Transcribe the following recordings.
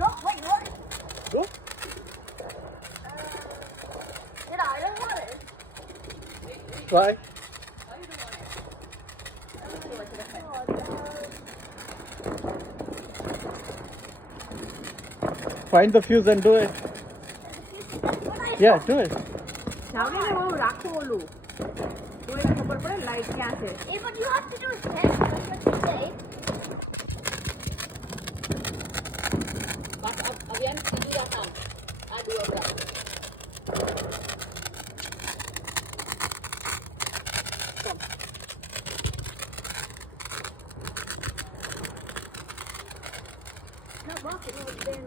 No, wait, what? Go. I don't want it. Try. Find the fuse and do it. Yeah, do it. લાવને બહુ રાખો ઓલું તો એને ખબર પડે લાઈટ ક્યાં છે એ but you have to do it fast so you have to say બસ હવે એમ સીધું રાખા આ દુઆ રાખો no box it was then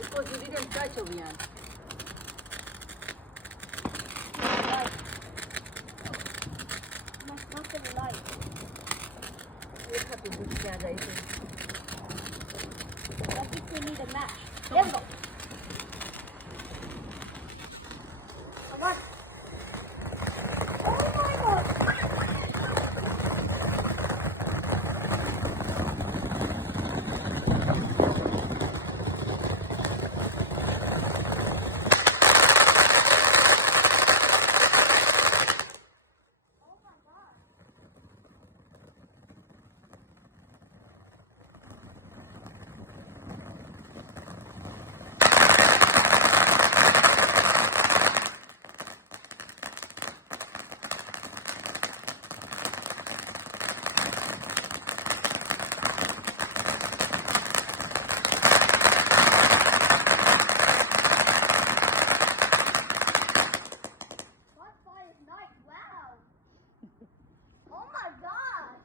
because you didn't touch Ovian. I think we need a match. There we go. Come on. Oh my god. Bonfire is nice. Wow. Oh my god.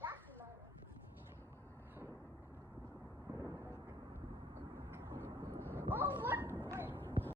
That's a lot. Oh, what? Wait.